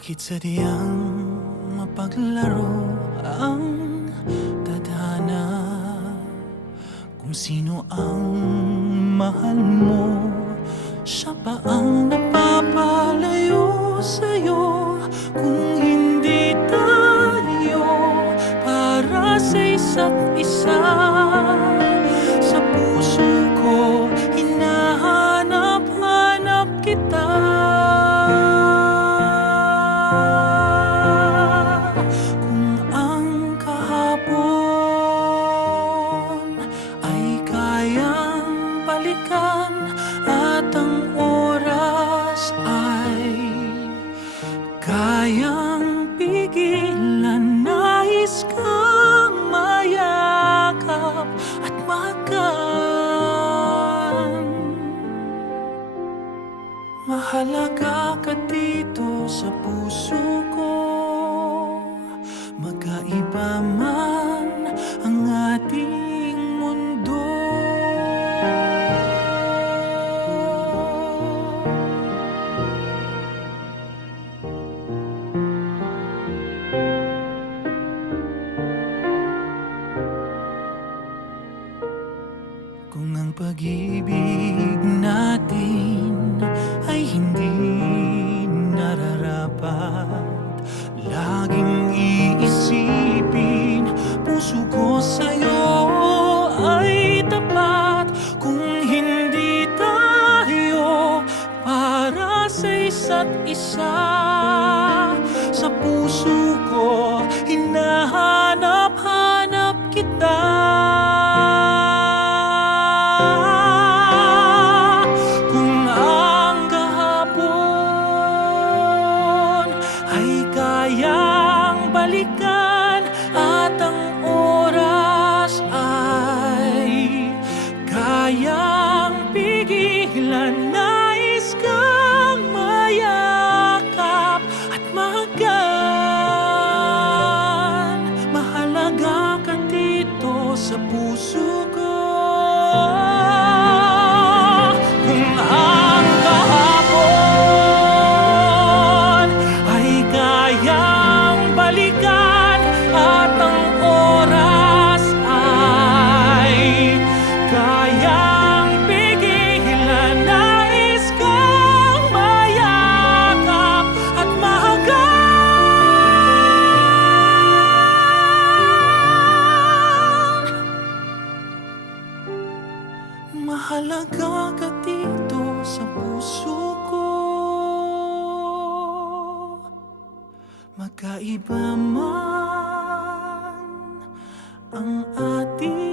Bakit sadyang mapaglaro ang tadhana? Kung sino ang mahal mo, siya pa ang napapalayo sa'yo. Kung hindi tayo para sa isa't isa, sa puso ko hinahanap-hanap kita. Kung ang kahapon ay kayang balikan at ang oras ay kayang pigilan, nais kang mayakap at mahagan. Mahalaga ka dito sa puso ko, magkaiba man ang ating mundo. Kung ang pag-ibig natin ay hindi nararapat, laging iisipin, puso ko sa'yo ay tapat. Kung hindi tayo para sa isa't isa, sa puso ko hinahanap-hanap kita. Kung ang kahapon ay kayang balikan at ang oras ay kayang pigilan, nais kang mayakap at mahagan. Mahalaga ka dito sa puso ko. Kung ang kahapon ay kayang balikan at ang oras ay kayang pigilan, nais kang mayakap at mahagan. Mahalaga ka dito sa puso ko, magkaiba man ang ating